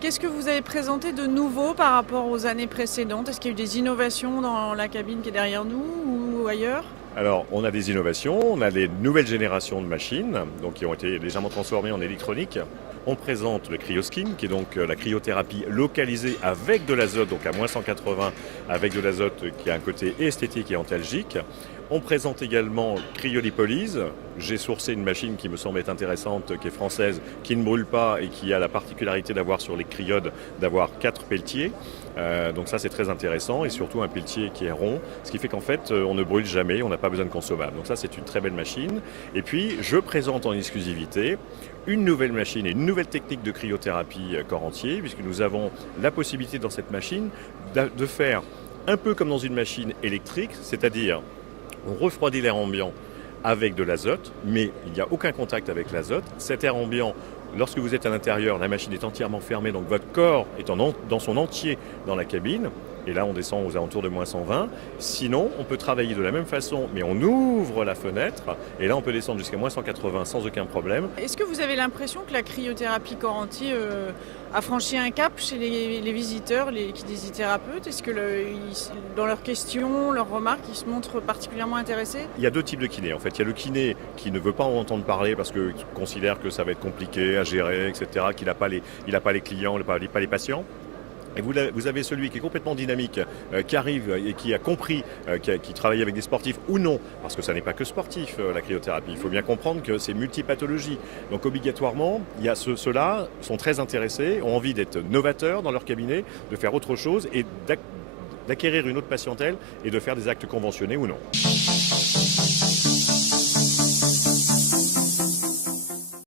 Qu'est-ce que vous avez présenté de nouveau par rapport aux années précédentes? Est-ce qu'il y a eu des innovations dans la cabine qui est derrière nous ou ailleurs? Alors, on a des innovations, on a les nouvelles générations de machines, donc qui ont été légèrement transformées en électronique. On présente le CryoSkin, qui est donc la cryothérapie localisée avec de l'azote, donc à moins 180, avec de l'azote qui a un côté esthétique et antalgique. On présente également cryolipolyse. J'ai sourcé une machine qui me semble être intéressante, qui est française, qui ne brûle pas et qui a la particularité d'avoir sur les cryodes d'avoir 4 pelletiers. Donc ça c'est très intéressant et surtout un pelletier qui est rond, ce qui fait qu'en fait on ne brûle jamais, on n'a pas besoin de consommable. Donc ça c'est une très belle machine. Et puis je présente en exclusivité une nouvelle machine et une nouvelle technique de cryothérapie corps entier, puisque nous avons la possibilité dans cette machine de faire un peu comme dans une machine électrique, c'est-à-dire on refroidit l'air ambiant avec de l'azote, mais il n'y a aucun contact avec l'azote. Cet air ambiant, lorsque vous êtes à l'intérieur, la machine est entièrement fermée, donc votre corps est dans son entier dans la cabine. Et là, on descend aux alentours de moins 120. Sinon, on peut travailler de la même façon, mais on ouvre la fenêtre. Et là, on peut descendre jusqu'à moins 180 sans aucun problème. Est-ce que vous avez l'impression que la cryothérapie corps entier a franchi un cap chez les visiteurs, les kinésithérapeutes? Est-ce que dans leurs questions, leurs remarques, ils se montrent particulièrement intéressés? Il y a deux types de kinés. En fait, il y a le kiné qui ne veut pas en entendre parler parce qu'il considère que ça va être compliqué à gérer, etc., qu'il n'a pas les clients, pas les patients. Et vous avez celui qui est complètement dynamique, qui arrive et qui a compris, qui travaille avec des sportifs ou non, parce que ça n'est pas que sportif la cryothérapie. Il faut bien comprendre que c'est multipathologie. Donc obligatoirement, il y a ceux-là sont très intéressés, ont envie d'être novateurs dans leur cabinet, de faire autre chose et d'acquérir une autre patientèle et de faire des actes conventionnés ou non.